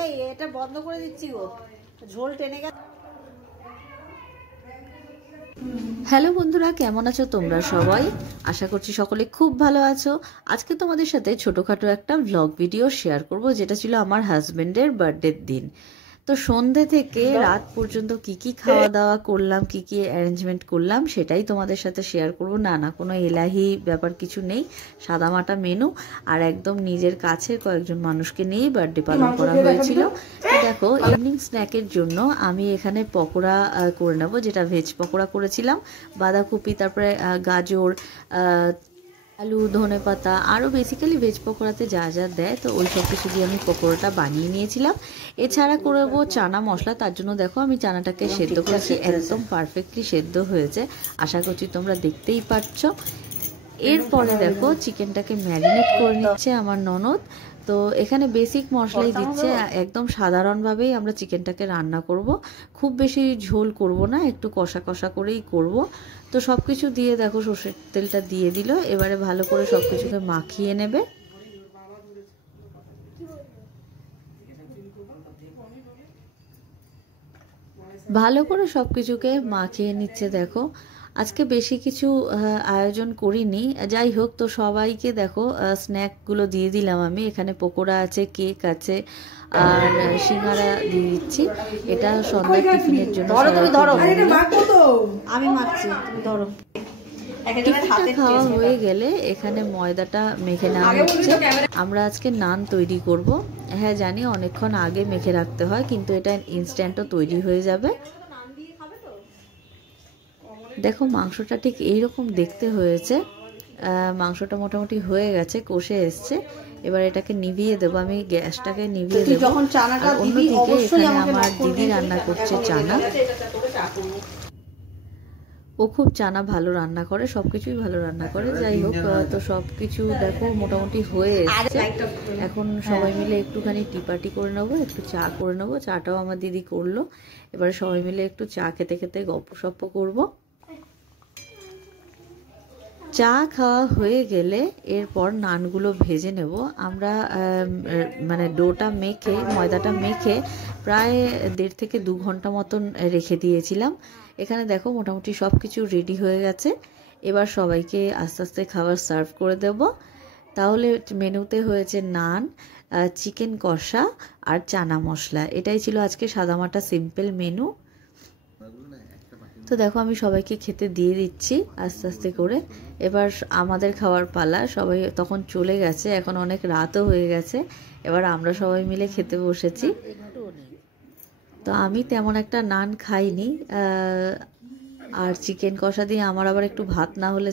এই এটা বন্ধ করে দিচ্ছি গো, ঝোল টেনে গেছে। হ্যালো বন্ধুরা, কেমন আছো তোমরা সবাই? আশা করছি সকলে খুব ভালো আছো। আজকে তোমাদের সাথে ছোটোখাটো একটা ভ্লগ ভিডিও শেয়ার করব, যেটা ছিল আমার হাজবেন্ডের বার্থডের দিন। তো সন্ধ্যে থেকে রাত পর্যন্ত কি কি খাওয়া দাওয়া করলাম, কি কি অ্যারেঞ্জমেন্ট করলাম, সেটাই তোমাদের সাথে শেয়ার করব। না কোনো এলাহি ব্যাপার কিছু নেই, সাদামাটা মেনু। আর একদম নিজের কাছের কয়েকজন মানুষকে নিয়েই বার্থডে পালন করা হয়েছিল। তো দেখো, ইভিনিং স্ন্যাকের জন্য আমি এখানে পকোড়া করে নেব, যেটা ভেজ পকোড়া করেছিলাম। বাঁধাকপি, তারপরে গাজর, আলু, ধনেপাতা, আরও বেসিক্যালি ভেজ পকোড়াতে যা যা দেয়, তো ওই সব কিছু দিয়ে আমি পকোড়াটা বানিয়ে নিয়েছিলাম। এছাড়া করবো চানা মশলা। তার জন্য দেখো আমি চানাটাকে সেদ্ধ করেছি, একদম পারফেক্টলি সেদ্ধ হয়েছে, আশা করছি তোমরা দেখতেই পাচ্ছ। এরপরে দেখো চিকেনটাকে ম্যারিনেট করে নিচ্ছে আমার ননদ। তো এখানে বেসিক মশলাই দিচ্ছে, একদম সাধারণভাবেই আমরা চিকেনটাকে রান্না করব, খুব বেশি ঝোল করব না, একটু কষা কষা করেই করব। তো সব কিছু দিয়ে দেখো সর্ষের তেলটা দিয়ে দিল, এবারে ভালো করে সব কিছুকে মাখিয়ে নেবে। ভালো করে সব কিছুকে মাখিয়ে নিচ্ছে দেখো। আজকে বেশি কিছু আয়োজন করিনি, যাই হোক। তো সবাইকে দেখো স্ন্যাকগুলো দিয়ে দিলাম আমি। এখানে পকোড়া আছে, কেক আছে, আর সিঙ্গারা দিয়ে দিচ্ছি। এটা সন্ধ্যার টিফিনের জন্য। আমি মাখছি, তুমি ধরো। টিফিনটা খাওয়া হয়ে গেলে এখানে ময়দাটা মেখে নেওয়া হচ্ছে। আমরা আজকে নান তৈরি করব। হ্যাঁ জানি অনেকক্ষণ আগে মেখে রাখতে হয়, কিন্তু এটা ইনস্ট্যান্টও তৈরি হয়ে যাবে। দেখো মাংসটা ঠিক এইরকম দেখতে হয়েছে। মাংসটা মোটামুটি হয়ে গেছে, কষে এসছে। এবার এটাকে নিভিয়ে দেবো, আমি গ্যাসটাকে নিভিয়ে দেবো। আর অন্যদিকে এখানে আমার দিদি রান্না করছে চানা। ও খুব চানা ভালো রান্না করে, সব কিছুই ভালো রান্না করে। যাই হোক, তো সব কিছু দেখো মোটামুটি হয়ে এসছে। এখন সবাই মিলে একটুখানি টিপাটি করে নেবো, একটু চা করে নেবো। চাটাও আমার দিদি করলো। এবারে সবাই মিলে একটু চা খেতে খেতে গপ্প করবো। চা খাওয়া হয়ে গেলে এরপর নানগুলো ভেজে নেব আমরা। মানে ডোটা মেখে, ময়দাটা মেখে প্রায় 1.5 থেকে 2 ঘন্টা মতন রেখে দিয়েছিলাম। এখানে দেখো মোটামুটি সব কিছু রেডি হয়ে গেছে। এবার সবাইকে আস্তে আস্তে খাবার সার্ভ করে দেব। তাহলে মেনুতে হয়েছে নান, চিকেন কষা আর চানা মশলা। এটাই ছিল আজকে সাদামাটা সিম্পল মেনু। তো দেখো আমি সবাইকে খেতে দিয়ে দিচ্ছি আস্তে আস্তে করে। এবার আমাদের খাওয়ার পালা। সবাই তখন চলে গেছে, এখন অনেক রাতও হয়ে গেছে। এবার আমরা সবাই মিলে খেতে বসেছি। তো আমি তেমন একটা নান খাইনি, আর চিকেন কষা দিয়ে আমার আবার একটু ভাত না হলে